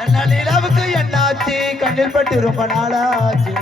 நல்ல நிலவுக்கு என்னாச்சு கண்ணில் பட்டு ரொம்ப நாளாச்சு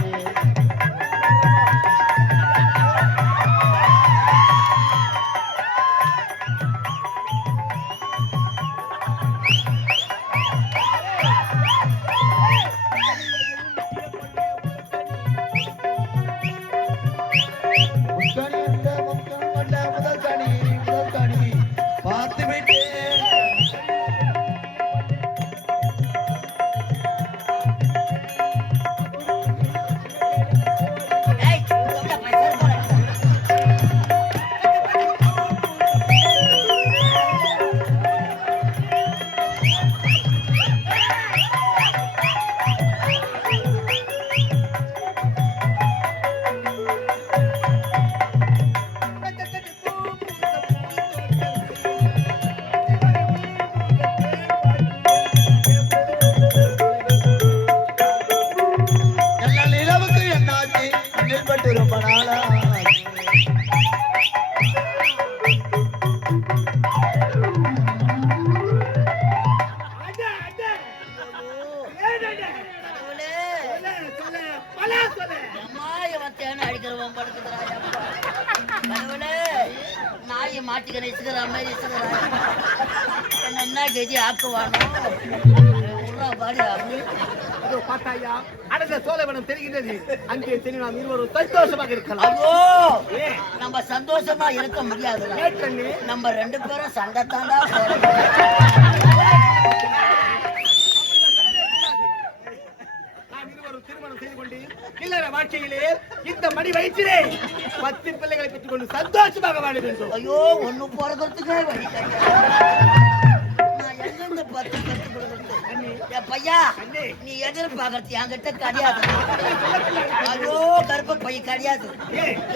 நம்ம சந்தோஷமா இருக்க முடியாது. நம்ம 2 பேரும் சண்டை தாண்டா திருமணம் செய்து கொண்டு இல்லற வாழ்க்கையிலே இந்த மணி வயிற்றிலே 10 பிள்ளைகளை பெற்றுக் கொண்டு சந்தோஷமாக வாழ வேண்டும். ஐயோ ஒண்ணு போறதுக்கே வழி நான் எங்க 10 பெற்றுக் கொடுக்கிறது பையா நீ எதிர்பார்க்கறது என்கிட்ட கிடையாது. ஐயோ கருப்ப பைய கிடையாது.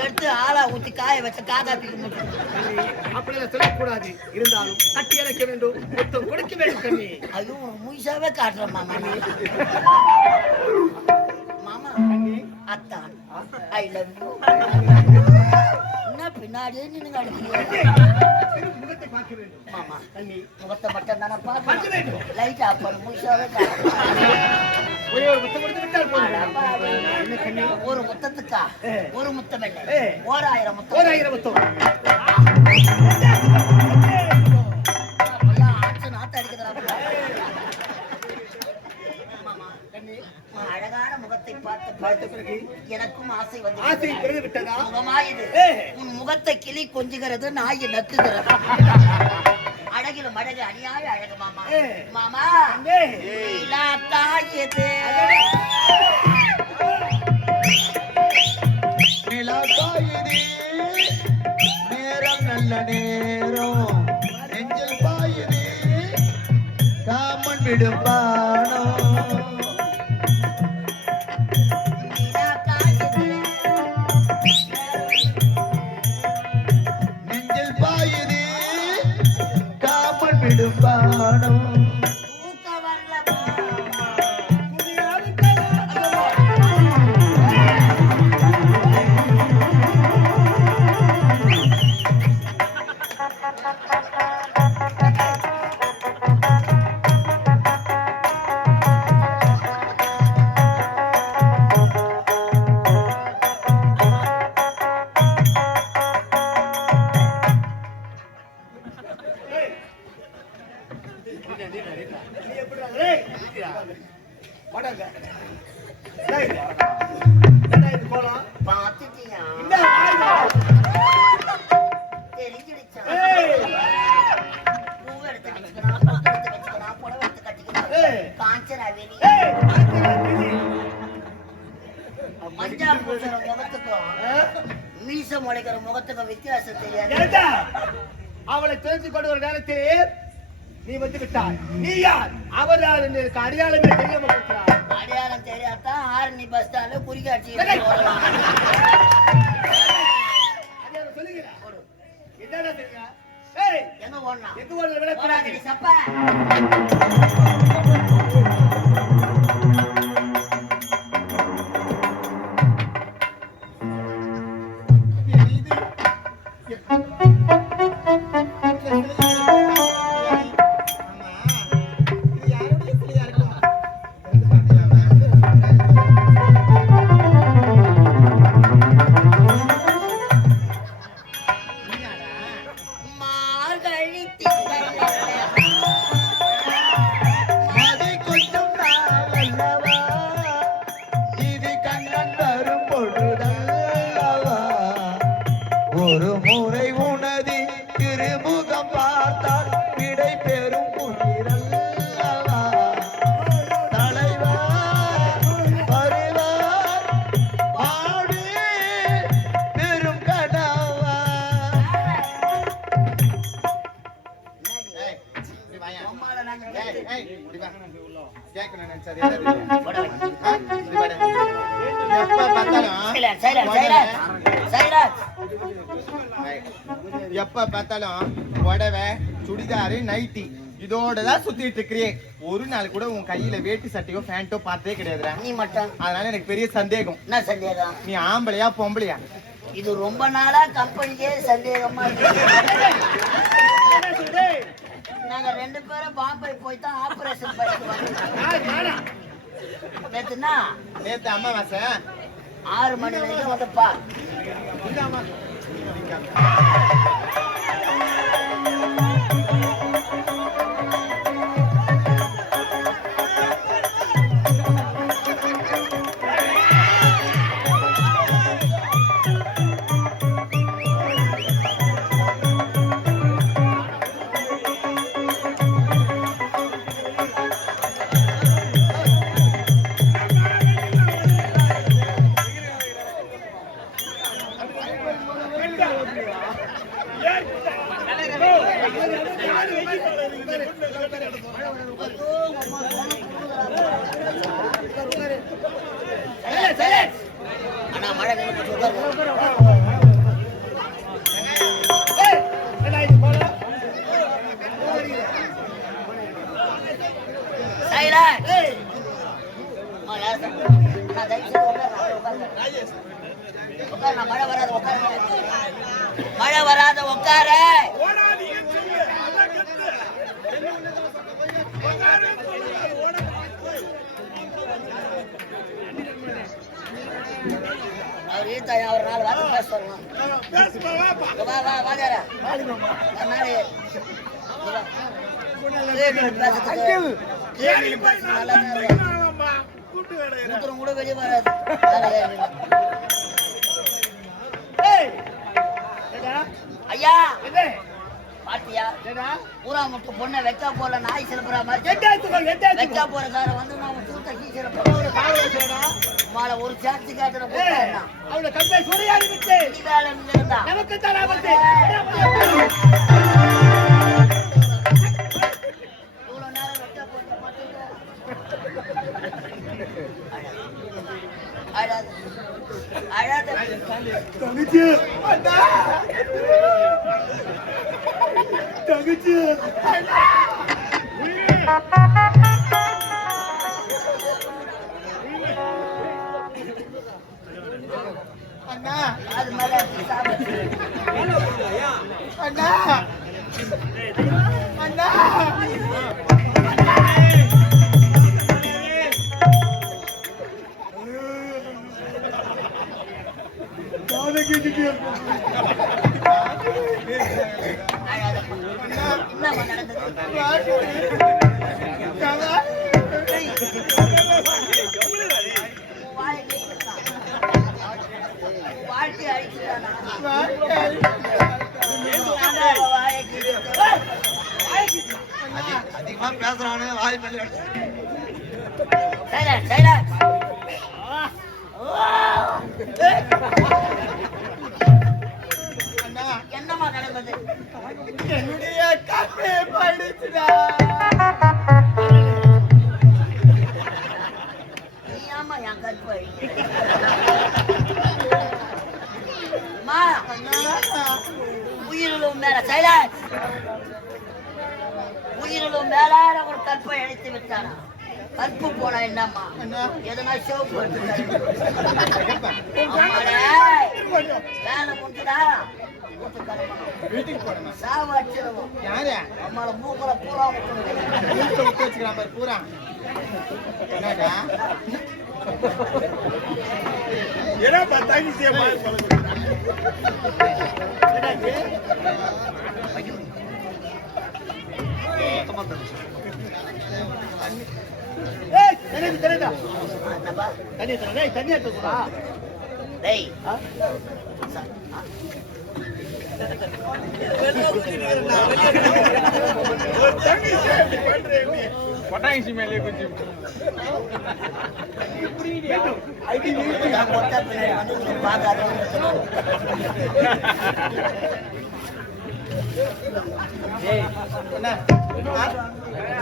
எடுத்து ஆளா ஊத்தி காய வச்ச காக்காத்திக்க முடியும். அப்படியெல்லாம் சொல்லக்கூடாது. இருந்தாலும் கட்டி அணைக்க வேண்டும், மொத்தம் கொடுக்க வேண்டும் கண்ணி. ஐயோ முயசாவே காட்டுறேன் மாமா. மாமா அத்தான் ஐ லவ் யூ. என்ன பின்னாடியே நின்று அடிக்கிறீங்க? மாமா முகத்தை மட்டும் தானே பார்க்க வேண்டும். லைட் ஆஃப் பண்ணு. முயசாவே ஒரு முத்தத்துக்கா ஒரு முத்தம் இல்லை, 1000 முத்தம். 1000 முத்தம் ஆச்சு நாத்த அடிக்கிறதா. அழகான முகத்தை பார்த்த பிறகு எனக்கும் ஆசை வந்து முகமா இது உன் முகத்தை கிளி கொஞ்சுகிறது, நாய் நக்குகிறது. அழகிலும் அழகு அணியாய் அழகு மாமா. மாமா தாயது நேரம் நல்ல நேரம் நெஞ்சில் பாயுது காமன் விடுப்பானோ நெஞ்சில் பாயுது காமன் விடுப்பானோ மீசம் முளைக்கிற முகத்துக்கு வித்தியாசம் தெரியாது. அவளை தெரிஞ்சு கொண்டு ஒரு நேரத்தில் நீ வந்து விட்டாய். நீ யார்? அவர் யார் என்று அடையாளமே தெரியாம இருக்கிறார். அடையாளம் தெரியாதான் ஆரணி பஸ் ஸ்டாண்ட்ல குறிகாட்சி சொல்லுங்க. என்னடா தெரியுங்க? எங்க ஓடனா எங்க ஓடுற விட போறாங்க சப்பா. கேட்கணும் நினைச்சது என்னது? புடவை. ஆ? இது பாரு. எப்ப பார்த்தாலும் சைலன்ஸ், சைலன்ஸ், சைலன்ஸ், சைலன்ஸ். எப்ப பார்த்தாலும் புடவை சுடிதாரு நைட்டி இதோட தான் சுத்திட்டு இருக்கிறியே. ஒரு நாள் கூட உன் கையில வேட்டி சட்டையோ பேண்டோ பார்த்தே கிடையாதுடா. நீ மட்டும் அதனால எனக்கு பெரிய சந்தேகம், என்ன சந்தேகம்? நீ ஆம்பளையா பொம்பளையா? இது ரொம்ப நாளா கம்பெனிக்கே சந்தேகமா இருக்கு. நாங்க 2 பேரும் பாம்பே போய் தான் ஆபரேஷன் பண்ணிட்டு வந்தோம். நேத்துனா நேத்து அம்மாவாசை 6 மணி வரைக்கும் வந்துப்பா. ஆனா மழை நின்று மழை வராத உட்கார, மழை வராத உட்கார. அவர் ஈத்தாயா ஒரு 4 வாரம் பேச சொல்லலாம். வா வா வாஜாரா கூட வெளியே வராது. ஐயா பாத்தியா பூரா முட்டு பொண்ணை வெக்கா போல நாய் சிலப்புற மாதிரி வெக்கா போற கார வந்து நாம தூத்த கீச்சல மாலை ஒரு சாட்சி காட்டுற அவளை கம்பை சுரையாடி விட்டு நமக்கு தான் ஆபத்து. இவ்வளவு நேரம் வெக்கா போட்ட மாட்டேங்க. அழாத அழாத தங்கச்சி தங்கச்சி அண்ணா அது மேல அண்ணா அண்ணா அதிகமா பேசுறானு வாய் பண்ணி என்னமா நடந்தது? என்னுடைய கண்ணே படிச்சுடா. நீ ஆமா என் கற்பை உயிரிலும் மேல சைலன்ஸ். உயிரிலும் மேலான ஒரு கற்பை அழைத்து விட்டானா? கற்பு போனா என்னம்மா எதனா சிவப்பு வேலை முடிச்சுடா வீட்டுக்கு போடணும். சாவடிச்சிருவோம். யாரு நம்மள மூக்கல பூரா வீட்டுல விட்டு வச்சுக்கிறான் பாரு பூரா. என்னடா தண்ணி எடுத்துக்கா. டேய் பொட்டாசி மேலே கொஞ்சம்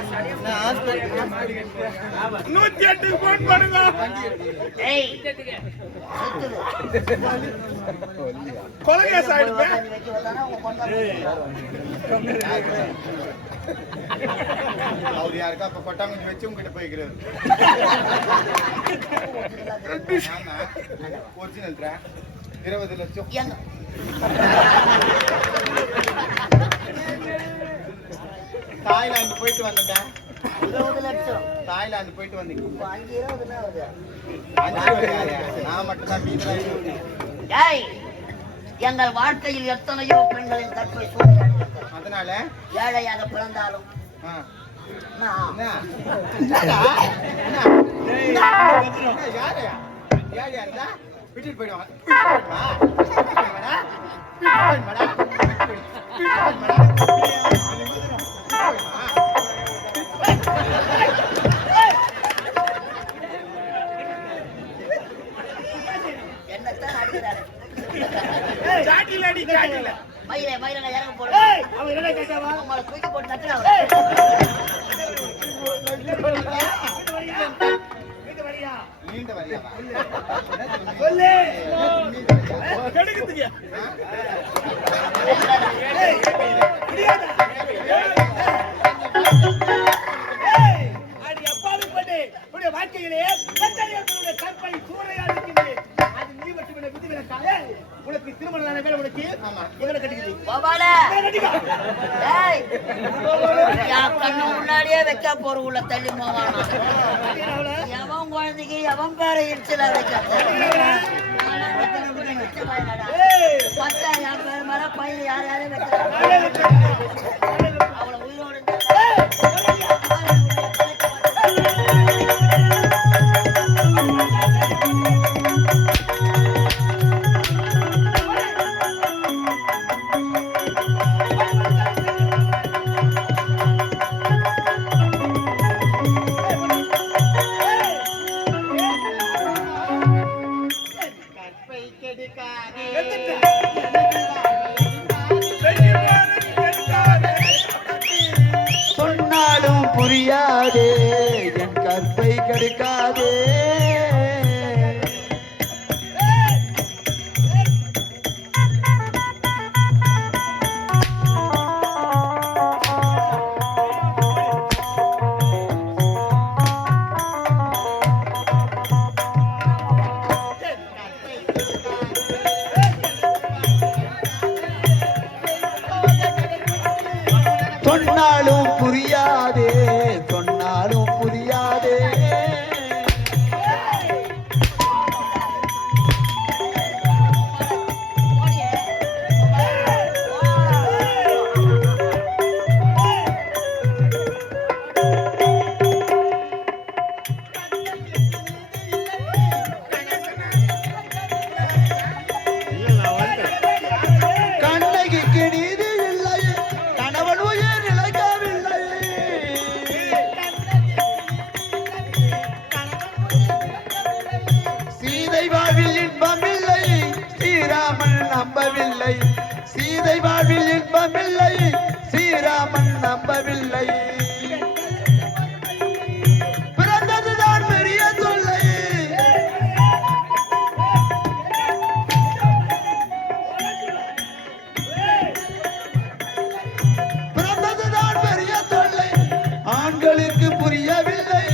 நான் ஹாஸ்பிட்டல் 108 போன் பண்ணுங்க. ஏய் கொலையா சைடு வைக்க வந்தானா உங்க கொண்டாடி அவர் யாருக்கா அப்ப கொட்டாங்க வச்சு உங்ககிட்ட போய்க்கிறாரு. ஒரிஜினல் 20 லட்சம். ஏங்க தாய்லாந்து போயிட்டு வந்தேன். 20 லட்சம் தாய்லாந்து போயிட்டு வந்தீங்க. இப்போ 5 20 வருது. நான் மட்டும் தான் மீதி ஏய் எங்கள் வாழ்க்கையில் எத்தனையோ பெண்களின் கற்பை சூழ்நிலை. அதனால ஏழையாக பிறந்தாலும் ஆ, நான் என்ன? என்னடா? என்ன? யாரையா? யார் யாருடா? விட்டுட்டு போயிடுவாங்க. விட்டுட்டு போயிடுவாடா. என்னத்தான் அடிக்கிறாரு. சாட்டில அடி சாட்டில. மயிலே மயிலே நான் இறங்க போறேன். ஏய் அவன் என்ன கேட்டாவா? உங்களை தூக்கி போட்டு நக்குறான். வீட்டு வரியா? நீண்ட வரியாவா? சொல்லு. கெடுக்குதுங்க. ஏய் முடியாதா? ஏய் அடி அப்பாவி பண்ணு. உன்னுடைய வாழ்க்கையிலே எத்தனையோ பேருடைய கற்பை சூறையாடுகிறது. அது நீ மட்டும் என்ன விதிவிலக்காக? உனக்கு திருமணம் ஆன வேலை உனக்கு ஆமா. எவனை கட்டிக்குது? கோபால கட்டிக்கா. ஏய் என் கண்ணு முன்னாடியே வைக்க போற உள்ள தள்ளி போவானா. எவன் குழந்தைக்கு எவன் பேரை இடிச்சல வைக்க பத்தா என் பேர் மேல பையன் யார் யாரையும் வைக்கிறாங்க. அவளை உயிரோடு கற்பை கெடுக்காதே. சொன்னாலும் புரியாதே என் கற்பை கெடுக்காதே. சொன்னாலும் புரியாதே சொன்னாலும் புரியாதே. கண்ணகிக்கு நீதி இல்லை, கணவன் உயிர் நிலைக்கவில்லை. சீதை வாழ்வில் இன்பமில்லை, ஸ்ரீராமன் நம்பவில்லை. சீதை வாழ்வில் இன்பமில்லை, ஸ்ரீராமன் நம்பவில்லை. பிறந்ததுதான் பெரிய தொல்லை. பிறந்ததுதான் பெரிய தொல்லை. ஆண்களுக்கு புரியவில்லை,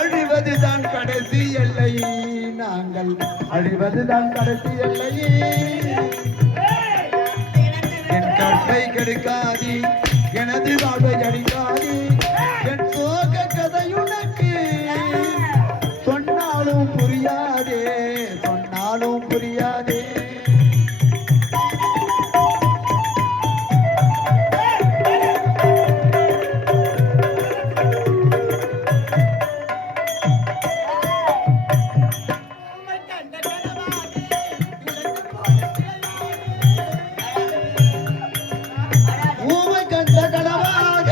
அழிவதுதான் கடைசி எல்லை. நாங்கள் அழிவதுதான் கடைசி எல்லை. என் கற்பை கெடுக்காதி, எனது வாழ்வை அடிக்காதி. என் சோக கதை உனக்கு சொன்னாலும் புரியாதே சொன்னாலும் புரியாதே. ஊமை கண்ட கனவாக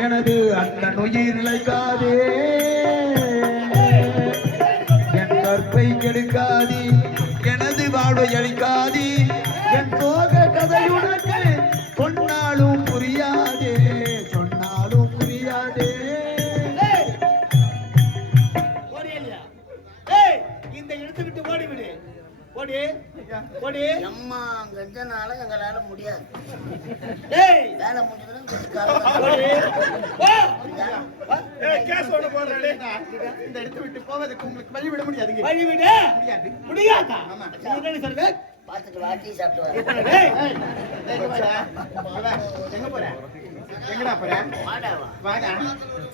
எனது அண்ணன் உயிர் இழைக்காதே என் கற்பை கெடுக்காதே எனது வாழ்வை அழிக்காதே என் சோக கதை உனக்கு சொன்னாலும் புரியாதே சொன்னாலும் புரியாதே. ஓடி இல்லையா? ஏய், இந்த இடத்தை விட்டு ஓடிவிடு. ஓடி ஓடி. அம்மா கஞ்சனால எங்களால முடியாது. ஏய், வேலை முடிஞ்சதுன்னா ஓடி. வா. வா. ஏய் கேஸ் ஒண்ணு போடுறே இந்த இடத்தை விட்டு போவதற்கு உங்களுக்கு வழி விட முடியாதுங்க. வழி விடு. முடியாது. முடியாதா? ஆமா. நீ என்ன சொல்ற? பார்த்துட்டு வா, டீ சாப்பிட்டு வா. ஏய், எங்க போற? வா. எங்க போற? எங்கடா போற? வாடா வா. வாடா.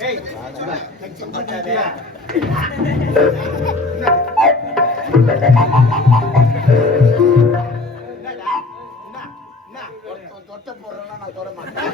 ஏய், வா. கச்சம் பட்டாதே. என்னடா? என்ன? என்ன? தொட்ட போடுறோம்னா நான் தொட மாட்டேன்.